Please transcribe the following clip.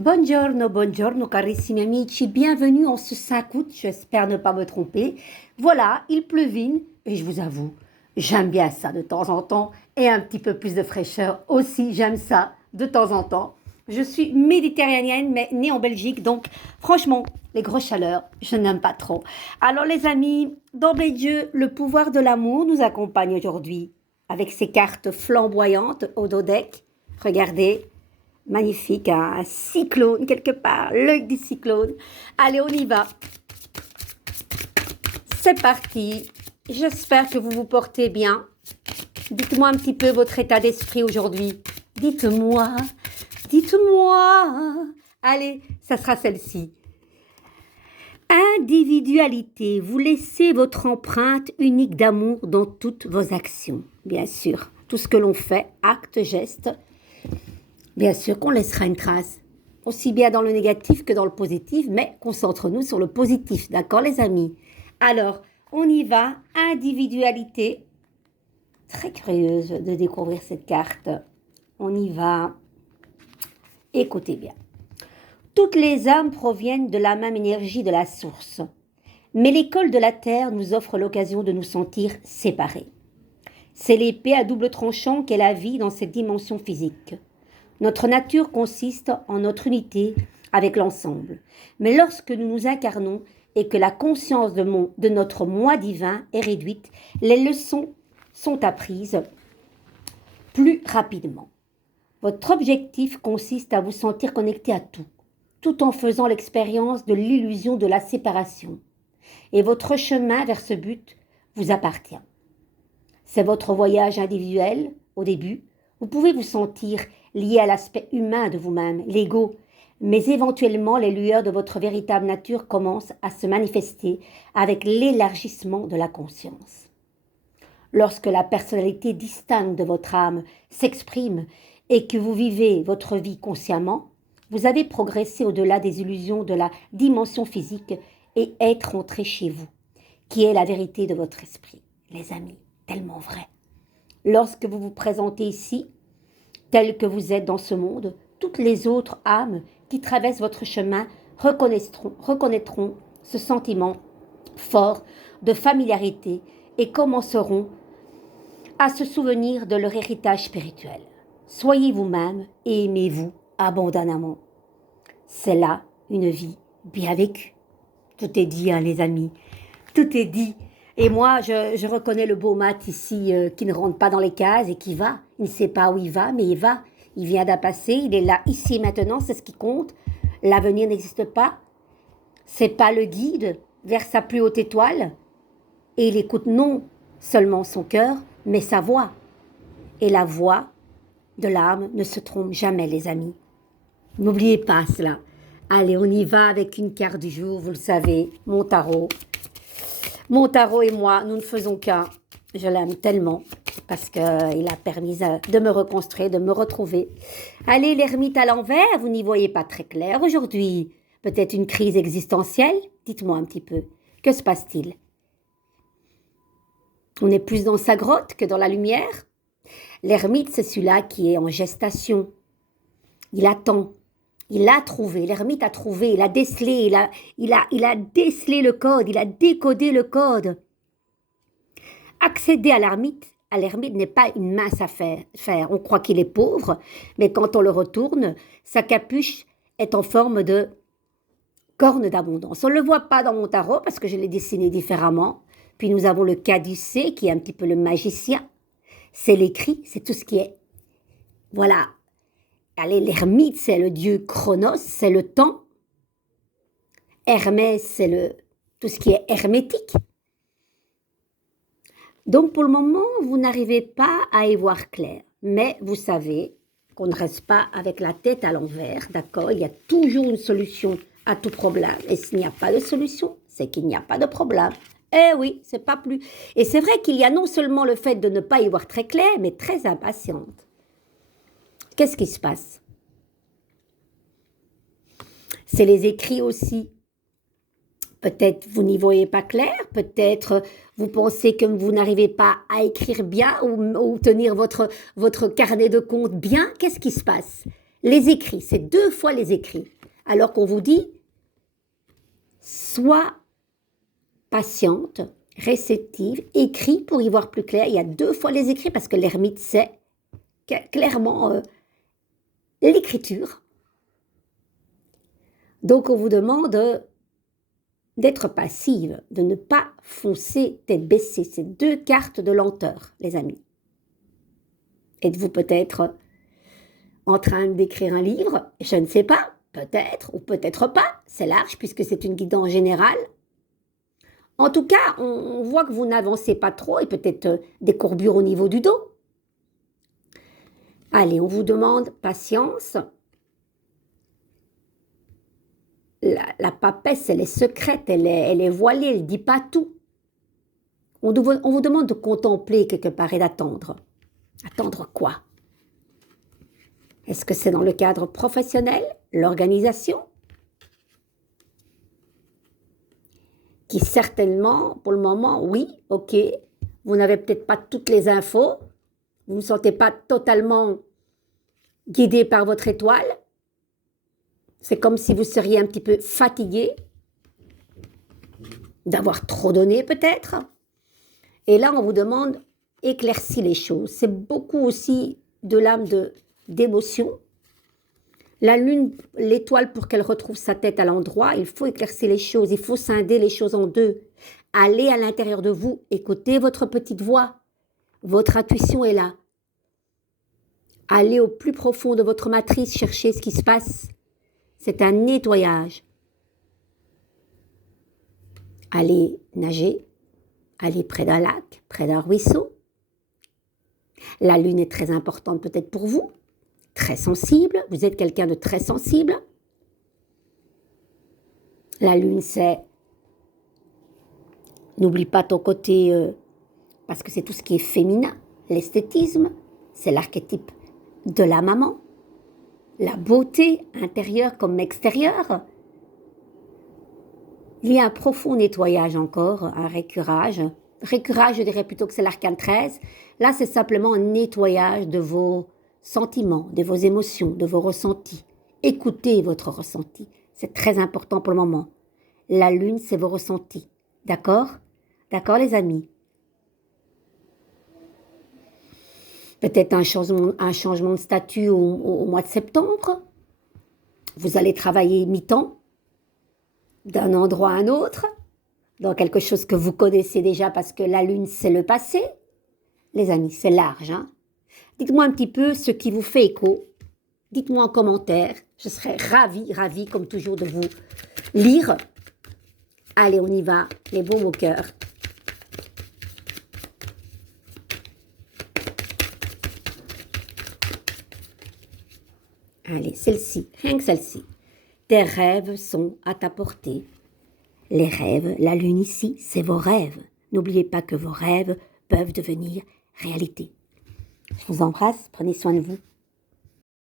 Buongiorno, buongiorno carissimi amici, bienvenue en ce 5 août, j'espère ne pas me tromper. Voilà, il pleuvine et je vous avoue, j'aime bien ça de temps en temps et un petit peu plus de fraîcheur aussi, j'aime ça de temps en temps. Je suis méditerranéenne mais née en Belgique donc franchement, les grosses chaleurs, je n'aime pas trop. Alors les amis, d'emblée de jeu, le pouvoir de l'amour nous accompagne aujourd'hui avec ses cartes flamboyantes au dos deck. Regardez, magnifique, hein, un cyclone quelque part, l'œil du cyclone. Allez, on y va. C'est parti. J'espère que vous vous portez bien. Dites-moi un petit peu votre état d'esprit aujourd'hui. Dites-moi, dites-moi. Allez, ça sera celle-ci. Individualité. Vous laissez votre empreinte unique d'amour dans toutes vos actions. Bien sûr, tout ce que l'on fait, acte, geste, bien sûr qu'on laissera une trace, aussi bien dans le négatif que dans le positif, mais concentre-nous sur le positif, d'accord les amis? Alors, on y va, individualité. Très curieuse de découvrir cette carte. On y va. Écoutez bien. Toutes les âmes proviennent de la même énergie de la source, mais l'école de la Terre nous offre l'occasion de nous sentir séparés. C'est l'épée à double tranchant qu'est la vie dans cette dimension physique. Notre nature consiste en notre unité avec l'ensemble. Mais lorsque nous nous incarnons et que la conscience de notre moi divin est réduite, les leçons sont apprises plus rapidement. Votre objectif consiste à vous sentir connecté à tout en faisant l'expérience de l'illusion de la séparation. Et votre chemin vers ce but vous appartient. C'est votre voyage individuel au début. Vous pouvez vous sentir lié à l'aspect humain de vous-même, l'ego, mais éventuellement les lueurs de votre véritable nature commencent à se manifester avec l'élargissement de la conscience. Lorsque la personnalité distincte de votre âme s'exprime et que vous vivez votre vie consciemment, vous avez progressé au-delà des illusions de la dimension physique et être rentré chez vous, qui est la vérité de votre esprit. Les amis, tellement vrai. Lorsque vous vous présentez ici, tel que vous êtes dans ce monde, toutes les autres âmes qui traversent votre chemin reconnaîtront ce sentiment fort de familiarité et commenceront à se souvenir de leur héritage spirituel. Soyez vous-même et aimez-vous abondamment. C'est là une vie bien vécue. Tout est dit, hein, les amis. Tout est dit. Et moi, je reconnais le beau Matt ici qui ne rentre pas dans les cases et qui va. Il ne sait pas où il va, mais il va. Il vient d'à passer, il est là, ici et maintenant, c'est ce qui compte. L'avenir n'existe pas. C'est pas le guide vers sa plus haute étoile. Et il écoute non seulement son cœur, mais sa voix. Et la voix de l'âme ne se trompe jamais, les amis. N'oubliez pas cela. Allez, on y va avec une carte du jour, vous le savez, mon tarot. Mon tarot et moi, nous ne faisons qu'un. Je l'aime tellement parce qu'il a permis de me reconstruire, de me retrouver. Allez, l'ermite à l'envers, vous n'y voyez pas très clair aujourd'hui. Peut-être une crise existentielle? Dites-moi un petit peu. Que se passe-t-il? On est plus dans sa grotte que dans la lumière? L'ermite, c'est celui-là qui est en gestation. Il attend. Il a trouvé, l'ermite a trouvé, il a décelé, il a décelé le code, il a décodé le code. Accéder à l'ermite n'est pas une mince affaire. On croit qu'il est pauvre, mais quand on le retourne, sa capuche est en forme de corne d'abondance. On ne le voit pas dans mon tarot parce que je l'ai dessiné différemment. Puis nous avons le caducée qui est un petit peu le magicien. C'est l'écrit, c'est tout ce qui est. Voilà. Allez, l'ermite, c'est le dieu Chronos, c'est le temps. Hermès, c'est tout ce qui est hermétique. Donc, pour le moment, vous n'arrivez pas à y voir clair. Mais vous savez qu'on ne reste pas avec la tête à l'envers, d'accord? Il y a toujours une solution à tout problème. Et s'il n'y a pas de solution, c'est qu'il n'y a pas de problème. Eh oui, c'est pas plus. Et c'est vrai qu'il y a non seulement le fait de ne pas y voir très clair, mais très impatiente. Qu'est-ce qui se passe? C'est les écrits aussi. Peut-être vous n'y voyez pas clair, peut-être vous pensez que vous n'arrivez pas à écrire bien ou tenir votre carnet de compte bien. Qu'est-ce qui se passe? Les écrits, c'est 2 fois les écrits. Alors qu'on vous dit, sois patiente, réceptive, écrit pour y voir plus clair. Il y a 2 fois les écrits parce que l'ermite sait clairement l'écriture. Donc on vous demande d'être passive, de ne pas foncer tête baissée. C'est 2 cartes de lenteur, les amis. Êtes-vous peut-être en train d'écrire un livre? Je ne sais pas, peut-être ou peut-être pas. C'est large puisque c'est une guidance générale. En tout cas, on voit que vous n'avancez pas trop et peut-être des courbures au niveau du dos. Allez, on vous demande patience. La papesse, elle est secrète, elle est voilée, elle ne dit pas tout. On vous demande de contempler quelque part et d'attendre. Attendre quoi? Est-ce que c'est dans le cadre professionnel, l'organisation? Qui certainement, pour le moment, oui, ok, vous n'avez peut-être pas toutes les infos, vous ne vous sentez pas totalement guidé par votre étoile. C'est comme si vous seriez un petit peu fatigué d'avoir trop donné peut-être. Et là, on vous demande éclaircir les choses. C'est beaucoup aussi de l'âme d'émotion. La lune, l'étoile, pour qu'elle retrouve sa tête à l'endroit, il faut éclaircir les choses, il faut scinder les choses en 2. Allez à l'intérieur de vous, écoutez votre petite voix. Votre intuition est là. Allez au plus profond de votre matrice, cherchez ce qui se passe. C'est un nettoyage. Allez nager, allez près d'un lac, près d'un ruisseau. La lune est très importante peut-être pour vous, très sensible. Vous êtes quelqu'un de très sensible. La lune, c'est... N'oublie pas ton côté... parce que c'est tout ce qui est féminin. L'esthétisme, c'est l'archétype de la maman. La beauté intérieure comme extérieure. Il y a un profond nettoyage encore, un récurage. Récurage, je dirais plutôt que c'est l'arcane 13. Là, c'est simplement un nettoyage de vos sentiments, de vos émotions, de vos ressentis. Écoutez votre ressenti. C'est très important pour le moment. La lune, c'est vos ressentis. D'accord? D'accord, les amis? Peut-être un changement de statut au mois de septembre. Vous allez travailler mi-temps d'un endroit à un autre, dans quelque chose que vous connaissez déjà parce que la lune, c'est le passé. Les amis, c'est large. Hein? Dites-moi un petit peu ce qui vous fait écho. Dites-moi en commentaire. Je serais ravie, comme toujours, de vous lire. Allez, on y va, les baumes au cœur. Allez, celle-ci, rien que celle-ci. Tes rêves sont à ta portée. Les rêves, la lune ici, c'est vos rêves. N'oubliez pas que vos rêves peuvent devenir réalité. Je vous embrasse, prenez soin de vous.